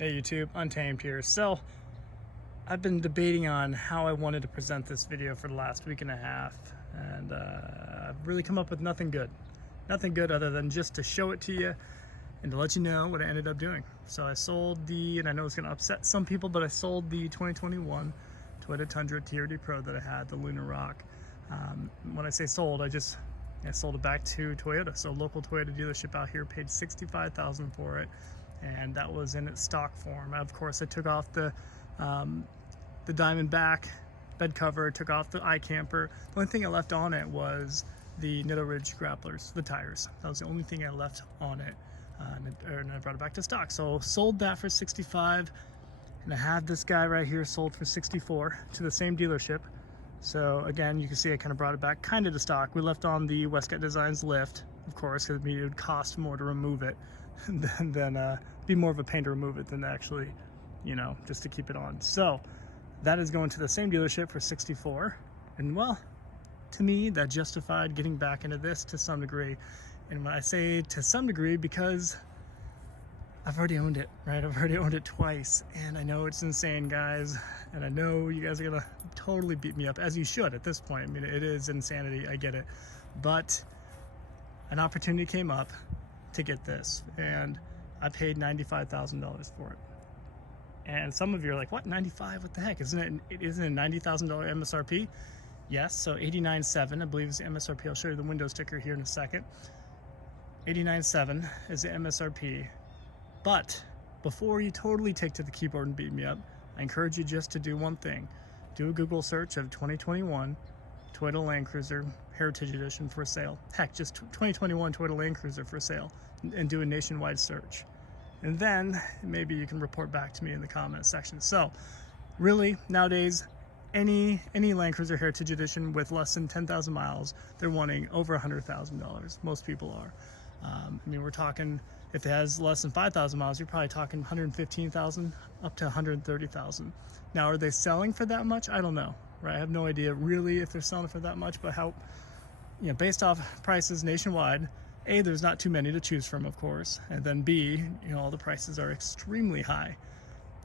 Hey YouTube, Untamed here. So I've been debating on how I wanted to present this video for the last week and a half, and I've really come up with nothing good. Nothing good other than just to show it to you and to let you know what I ended up doing. So I sold and I know it's going to upset some people, but I sold the 2021 Toyota Tundra TRD Pro that I had, the Lunar Rock. When I say sold, I sold it back to Toyota. So local Toyota dealership out here paid $65,000 for it, and that was in its stock form. Of course, I took off the diamond back bed cover, took off the iCamper. The only thing I left on it was the Nitto Ridge grapplers, the tires. That was the only thing I left on it, and I brought it back to stock. So sold that for $65,000, and I had this guy right here sold for $64,000 to the same dealership. So again, you can see I kind of brought it back kind of to stock. We left on the Westcott Designs lift, of course, because it would cost more to remove it than be more of a pain to remove it than actually, just to keep it on. So that is going to the same dealership for $64,000, and well, to me, that justified getting back into this to some degree. And when I say to some degree, because I've already owned it, right? I've already owned it twice, and I know it's insane, guys, and I know you guys are gonna totally beat me up, as you should at this point. I mean, it is insanity, I get it, but an opportunity came up to get this, and I paid $95,000 for it. And some of you are like, what, 95? What the heck? Isn't it a $90,000 MSRP? Yes, so 89.7, I believe, is the MSRP. I'll show you the window sticker here in a second. 89.7 is the MSRP. But before you totally take to the keyboard and beat me up, I encourage you just to do one thing. Do a Google search of 2021 Toyota Land Cruiser Heritage Edition for sale. Heck, just 2021 Toyota Land Cruiser for sale, and do a nationwide search. And then maybe you can report back to me in the comment section. So really, nowadays, any Land Cruiser Heritage Edition with less than 10,000 miles, they're wanting over $100,000. Most people are. I mean, we're talking, if it has less than 5,000 miles, you're probably talking 115,000 up to 130,000. Now, are they selling for that much? I don't know, right? I have no idea really if they're selling for that much, but based off prices nationwide, A, there's not too many to choose from, of course, and then B, all the prices are extremely high.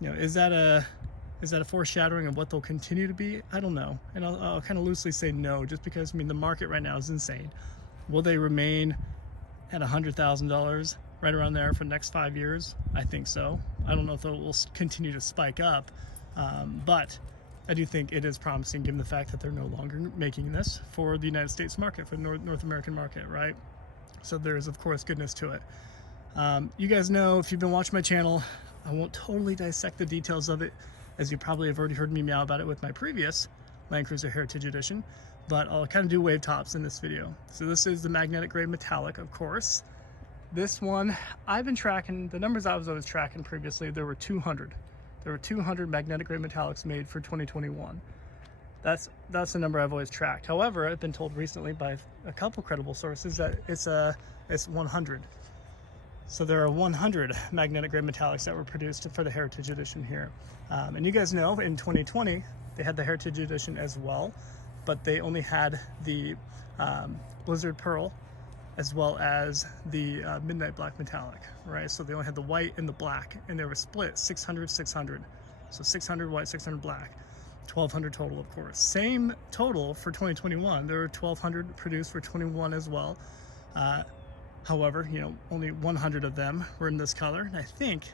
Is that a foreshadowing of what they'll continue to be? I don't know, and I'll kind of loosely say no, just because, the market right now is insane. Will they remain at $100,000 right around there for the next 5 years? I think so. I don't know if it will continue to spike up, but I do think it is promising, given the fact that they're no longer making this for the United States market, for the North American market, right? So there's, of course, goodness to it. You guys know, if you've been watching my channel, I won't totally dissect the details of it, as you probably have already heard me meow about it with my previous Land Cruiser Heritage Edition, but I'll kind of do wave tops in this video. So this is the Magnetic Grey Metallic, of course. This one, I've been tracking, the numbers I was always tracking previously, there were 200. There were 200 Magnetic Grey Metallics made for 2021. That's the number I've always tracked. However, I've been told recently by a couple credible sources that it's 100. So there are 100 Magnetic Grey Metallics that were produced for the Heritage Edition here. And you guys know, in 2020, they had the Heritage Edition as well, but they only had the Blizzard Pearl as well as the Midnight Black Metallic, right? So they only had the white and the black, and they were split 600, 600. So 600 white, 600 black. 1,200 total, of course. Same total for 2021. There were 1,200 produced for 21 as well. However, only 100 of them were in this color. And I think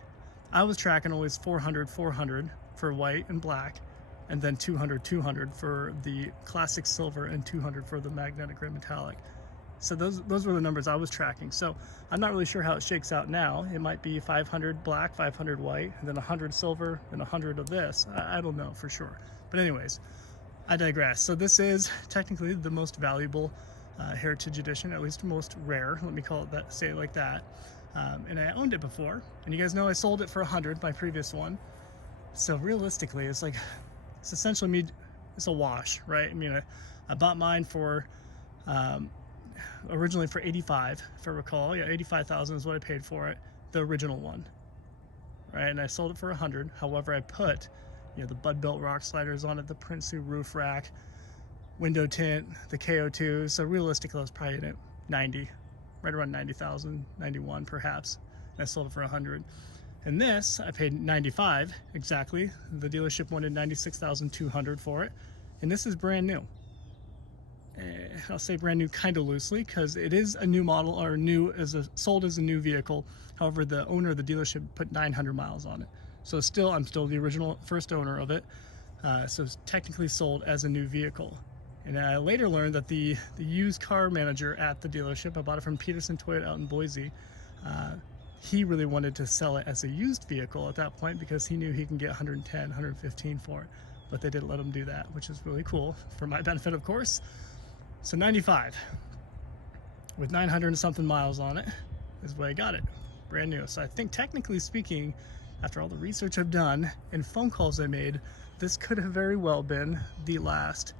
I was tracking always 400 for white and black, and then 200 for the classic silver, and 200 for the Magnetic Grey Metallic. So those were the numbers I was tracking. So I'm not really sure how it shakes out now. It might be 500 black, 500 white, and then 100 silver, and 100 of this. I don't know for sure. But anyways, I digress. So this is technically the most valuable Heritage Edition, at least most rare. Let me call it that, say it like that. And I owned it before, and you guys know I sold it for 100, my previous one. So realistically, it's essentially me. It's a wash, right? I bought mine for originally for 85, if I recall. Yeah, 85,000 is what I paid for it, the original one, right? And I sold it for 100. However, I put the Bud Belt rock sliders on it, the Prinsu roof rack, window tint, the KO2. So realistically, I was probably at 90, right around 90,000, 91 perhaps. And I sold it for 100. And this, I paid $95 exactly. The dealership wanted $96,200 for it. And this is brand new. I'll say brand new kind of loosely because it is a new model, or sold as a new vehicle. However, the owner of the dealership put 900 miles on it. So I'm still the original first owner of it. So it's technically sold as a new vehicle. And I later learned that the used car manager at the dealership, I bought it from Peterson Toyota out in Boise, he really wanted to sell it as a used vehicle at that point because he knew he can get 110, 115 for it. But they didn't let him do that, which is really cool for my benefit, of course. So 95 with 900 and something miles on it is the way I got it, brand new. So I think technically speaking, after all the research I've done and phone calls I made, this could have very well been the last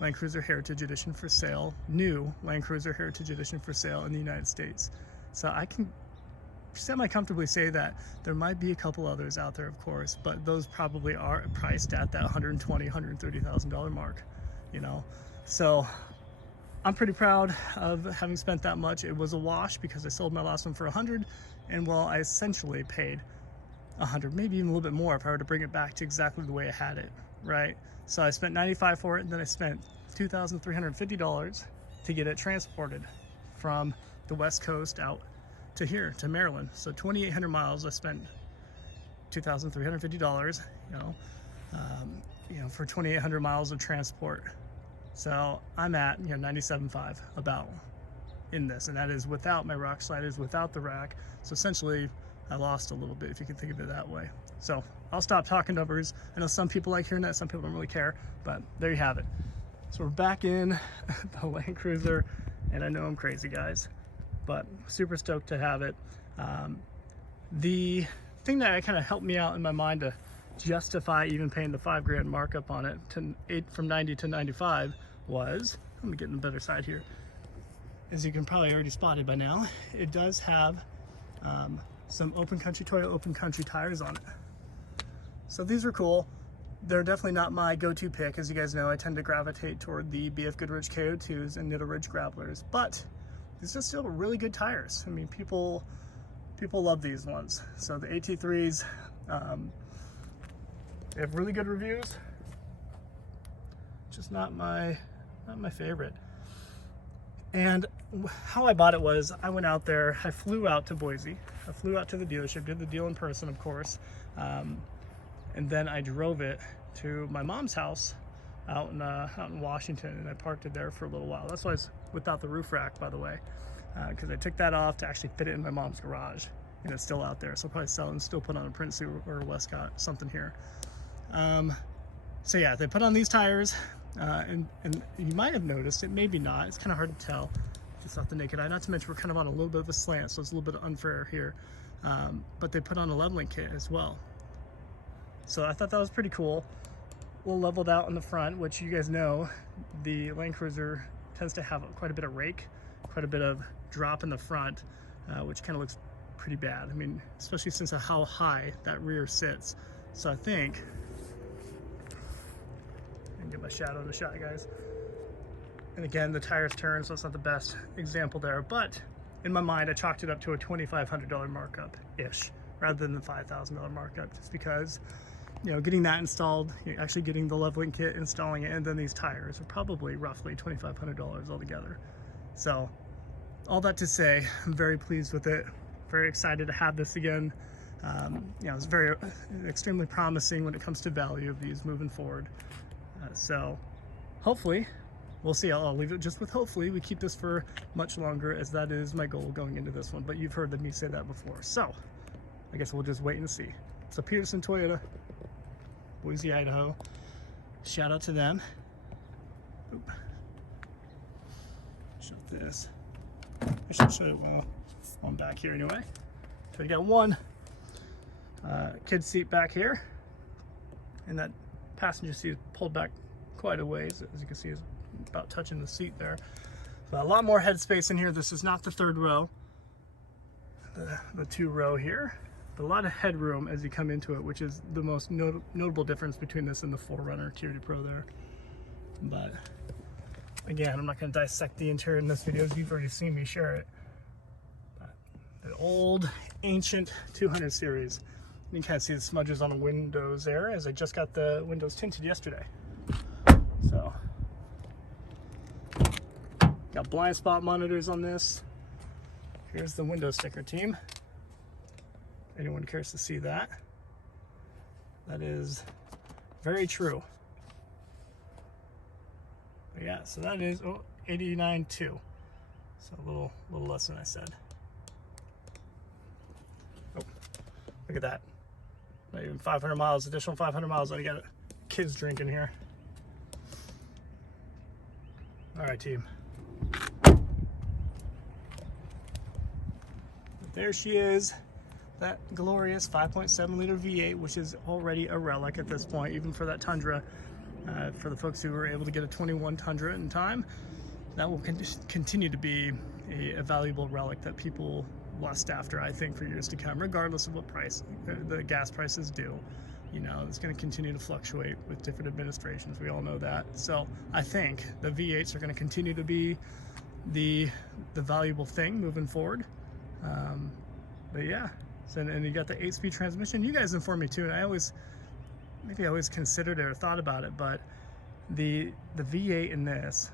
Land Cruiser Heritage Edition for sale, new Land Cruiser Heritage Edition for sale in the United States. So I can semi-comfortably say that there might be a couple others out there, of course, but those probably are priced at that $120,000, $130,000 mark, you know. So I'm pretty proud of having spent that much. It was a wash because I sold my last one for $100, and well, I essentially paid $100, maybe even a little bit more if I were to bring it back to exactly the way I had it, right? So I spent $95 for it, and then I spent $2,350 to get it transported from the West Coast out to here, to Maryland. So 2,800 miles, I spent $2,350, you know, for 2,800 miles of transport. So I'm at, 97.5 about in this, and that is without my rock sliders, without the rack. So essentially I lost a little bit, if you can think of it that way. So I'll stop talking numbers. I know some people like hearing that, some people don't really care, but there you have it. So we're back in the Land Cruiser, and I know I'm crazy, guys, but super stoked to have it. The thing that kind of helped me out in my mind to justify even paying the $5,000 markup on it from 90 to 95 was, let me get in the better side here. As you can probably already spotted by now, it does have some Toyota open country tires on it. So these are cool. They're definitely not my go-to pick. As you guys know, I tend to gravitate toward the BF Goodrich KO2s and Niddle Ridge Grapplers, but these are still really good tires. I mean, people love these ones. So the AT3s, they have really good reviews. Just not my favorite. And how I bought it was, I went out there, I flew out to Boise, I flew out to the dealership, did the deal in person, of course, and then I drove it to my mom's house out in Washington, and I parked it there for a little while. That's why it's without the roof rack, by the way, because I took that off to actually fit it in my mom's garage, and it's still out there, so I'll probably sell it and still put on a Prince or a Westcott, something here. So yeah, they put on these tires, and you might have noticed it, maybe not, it's kind of hard to tell just off the naked eye, not to mention we're kind of on a little bit of a slant, so it's a little bit unfair here, but they put on a leveling kit as well. So I thought that was pretty cool. A little leveled out in the front, which you guys know, the Land Cruiser tends to have quite a bit of rake, quite a bit of drop in the front, which kind of looks pretty bad. I mean, especially since of how high that rear sits. So I think, and get my shadow in the shot, guys. And again, the tires turn, so it's not the best example there, but in my mind, I chalked it up to a $2,500 markup-ish, rather than the $5,000 markup, just because, getting that installed, actually getting the leveling kit, installing it, and then these tires are probably roughly $2,500 altogether. So all that to say, I'm very pleased with it, very excited to have this again. It's very extremely promising when it comes to value of these moving forward. So hopefully, we'll see. I'll leave it just with hopefully we keep this for much longer, as that is my goal going into this one, but you've heard me say that before. So I guess we'll just wait and see. So Peterson Toyota, Boise, Idaho. Shout out to them. Oop. Show this. I should show it while I'm back here anyway. So you got one kid seat back here, and that passenger seat is pulled back quite a ways. As you can see, is about touching the seat there. But a lot more headspace in here. This is not the third row, the two row here. But a lot of headroom as you come into it, which is the most notable difference between this and the 4Runner TRD Pro there. But again, I'm not going to dissect the interior in this video, as you've already seen me share it. But the old ancient 200 series. You can't see the smudges on the windows there, as I just got the windows tinted yesterday. So, got blind spot monitors on this. Here's the window sticker, team. If anyone cares to see that. That is very true. But yeah, so that is 89.2. So a little less than I said. Oh, look at that. Not even 500 miles, additional 500 miles. I got kids drinking here. All right, team. There she is. That glorious 5.7 liter V8, which is already a relic at this point, even for that Tundra. For the folks who were able to get a 21 Tundra in time, that will continue to be a valuable relic that people lust after, I think, for years to come, regardless of what price the gas prices do. You know, it's going to continue to fluctuate with different administrations. We all know that. So I think the V8s are going to continue to be the valuable thing moving forward. But yeah, so, and you got the 8-speed transmission. You guys informed me too, and I always considered it or thought about it, but the V8 in this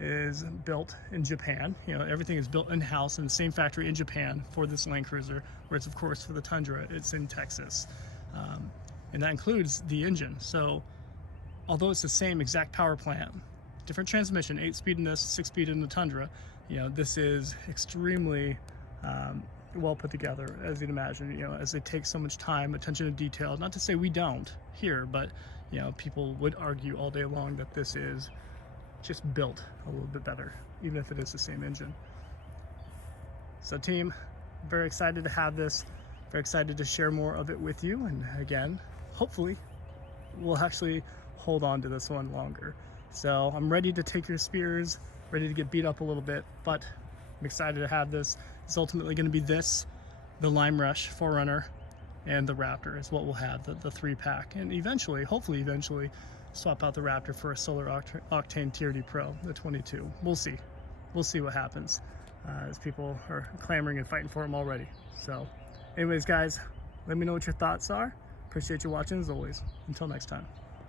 is built in Japan. You know, everything is built in-house in the same factory in Japan for this Land Cruiser, whereas of course for the Tundra, it's in Texas. And that includes the engine. So although it's the same exact power plant, different transmission, 8-speed in this, 6-speed in the Tundra, you know, this is extremely well put together, as you'd imagine, you know, as they take so much time, attention to detail. Not to say we don't here, but, you know, people would argue all day long that this is just built a little bit better, even if it is the same engine. So team, very excited to have this, very excited to share more of it with you. And again, hopefully we'll actually hold on to this one longer. So I'm ready to take your spears, ready to get beat up a little bit, but I'm excited to have this. It's ultimately going to be this, the Lime Rush, 4Runner, and the Raptor is what we'll have, the 3-pack. And eventually, hopefully eventually, swap out the Raptor for a Solar Octane TRD Pro, the 22. We'll see. We'll see what happens, as people are clamoring and fighting for them already. So anyways, guys, let me know what your thoughts are. Appreciate you watching as always. Until next time.